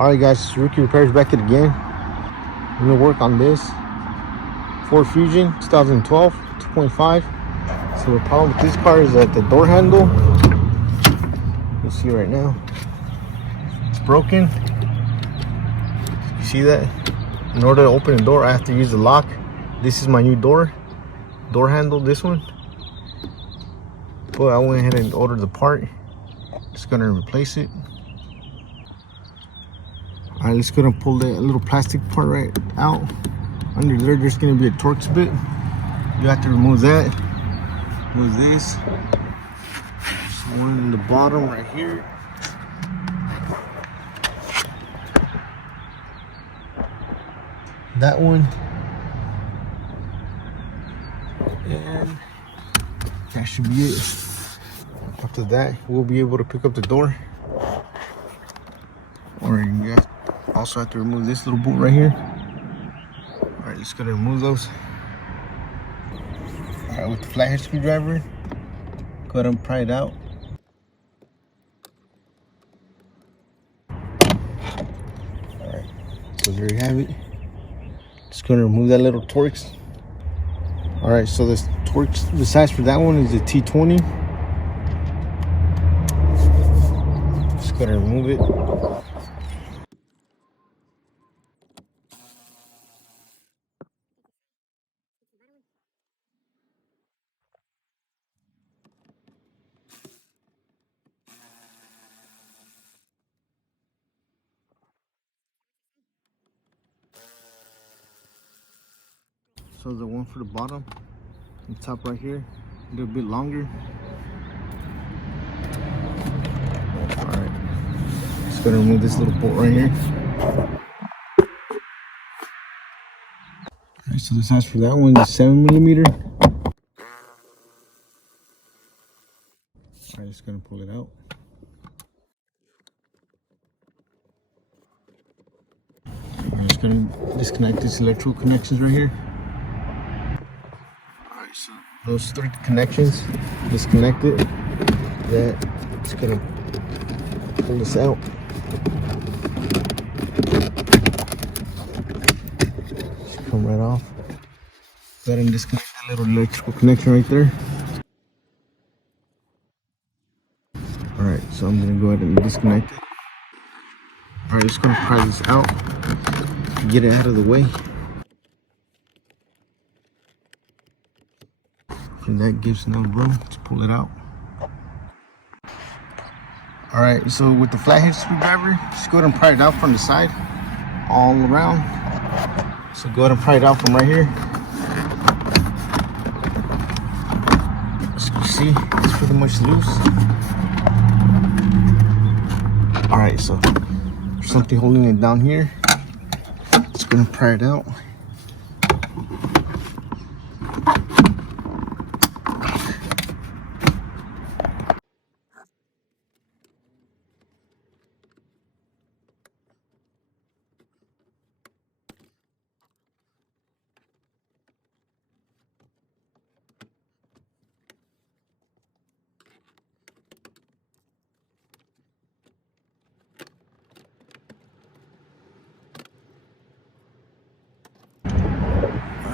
Alright guys, Ricky Repairs back at it again. I'm gonna work on this Ford Fusion 2012 2.5. So the problem with this car is that the door handle, you'll see right now, it's broken. You see that? In order to open the door, I have to use the lock. This is my new door handle, this one. But I went ahead and ordered the part. Just gonna replace it. Alright, let's go and pull that little plastic part right out. Under there, there's gonna be a Torx bit. You have to remove that. Remove this. There's one in the bottom right here. That one. And that should be it. After that, we'll be able to pick up the door. Or you also have to remove this little bolt right here. Alright, let's go to remove those. Alright, with the flathead screwdriver, go ahead and pry it out. Alright, so there you have it. Just gonna remove that little Torx. Alright, so this Torx, the size for that one is a T20. Just gonna remove it. So the one for the bottom, the top right here, a little bit longer. Alright, just gonna remove this little bolt right here. Alright, so the size for that one is 7mm. Alright, just gonna pull it out. I'm just gonna disconnect these electrical connections right here. So those 3 connections, disconnect it. That, just gonna pull this out. Just come right off. Go ahead and disconnect that little electrical connection right there. Alright, so I'm gonna go ahead and disconnect it. Alright, just gonna pry this out, get it out of the way. And that gives no room to pull it out. Alright, so with the flathead screwdriver, just go ahead and pry it out from the side, all around. So go ahead and pry it out from right here. As you can see, it's pretty much loose. Alright, so there's something holding it down here. Just gonna pry it out.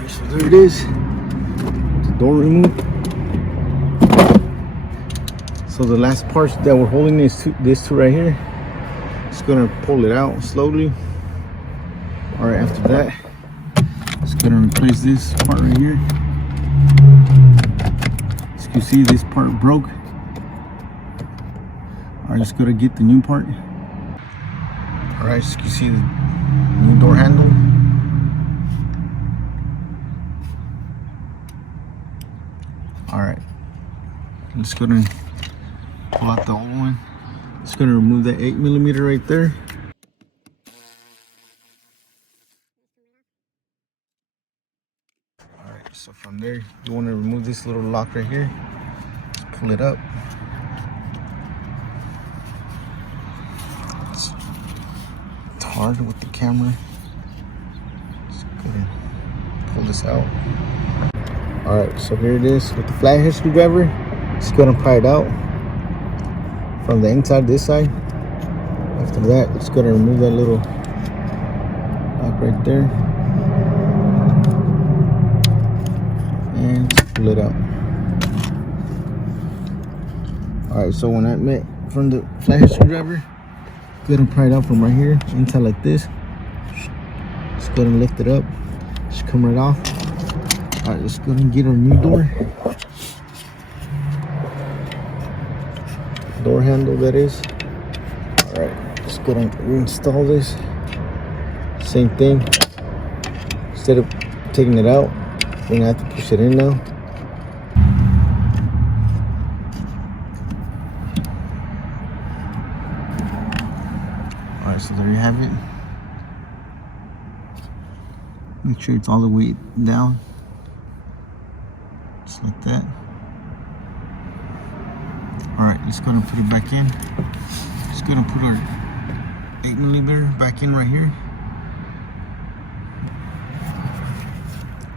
So there it is, the door removed. So the last parts that we're holding is this two right here. Just gonna pull it out slowly. All right, after that, just gonna replace this part right here. As you can see, this part broke. All right, just gonna get the new part. All right, as you can see, the new door handle. Alright, I'm just gonna pull out the old one. Just gonna remove that 8mm right there. Alright, so from there, you want to remove this little lock right here. Just pull it up. It's hard with the camera. Just gonna pull this out. Alright, so here it is with the flathead screwdriver. Just go and pry it out from the inside, this side. After that, let's go to remove that little lock right there and pull it out. Alright, so when I met from the flathead screwdriver, go ahead and pry it out from right here, inside like this. Just go ahead and lift it up. Just come right off. Alright, let's go ahead and get our new door. Door handle, that is. Alright, let's go ahead and reinstall this. Same thing. Instead of taking it out, we're gonna have to push it in now. Alright, so there you have it. Make sure it's all the way down. Just like that. Alright, let's go ahead and put it back in. Let's go ahead and put our 8mm back in right here.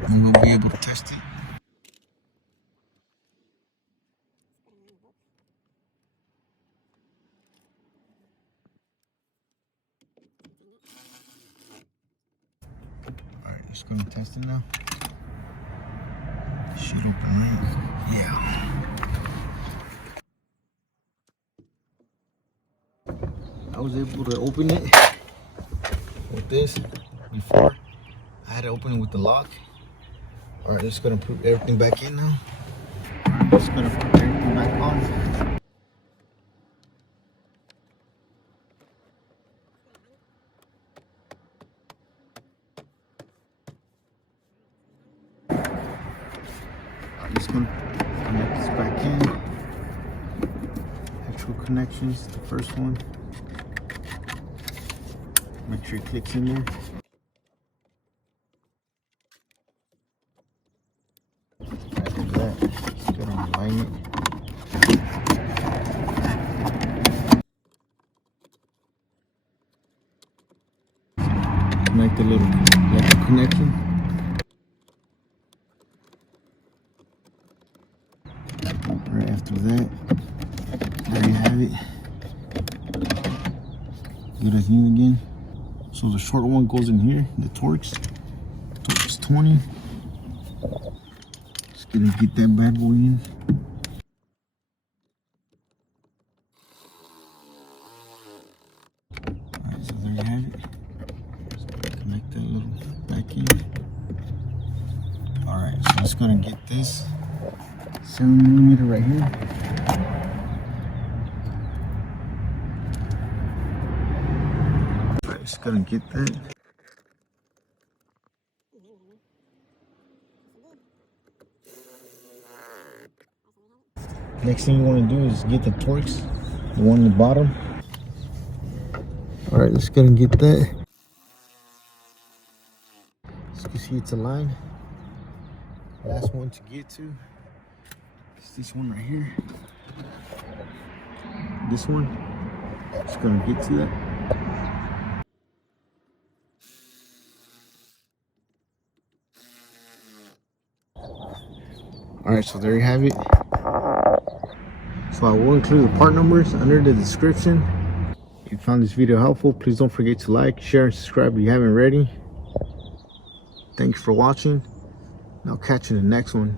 And we'll be able to test it. Alright, let's go and test it now. Should open right. Yeah. I was able to open it with this before. I had to open it with the lock. Alright, let's go and put everything back in now. Alright, just gonna put everything back on. Alright, just gonna connect this back in. Actual connections, the first one. Make sure it clicks in there. After that, just go and align it. Connect the little electric connection. Right after that, there you have it. Good as new again. So the short one goes in here, the Torx. Torx 20. Just gonna get that bad boy in. Alright, so there you have it. Just connect that little back in. Alright, so let's go and get this 7mm right here. Alright, just gonna get that. Next thing you want to do is get the Torx, the one in the bottom. Alright, let's go and get that. As you can see, it's aligned. Last one to get to is this one right here. This one. Just gonna get to that. Alright, so there you have it. So I will include the part numbers under the description. If you found this video helpful, please don't forget to like, share, and subscribe if you haven't already. Thanks for watching, and I'll catch you in the next one.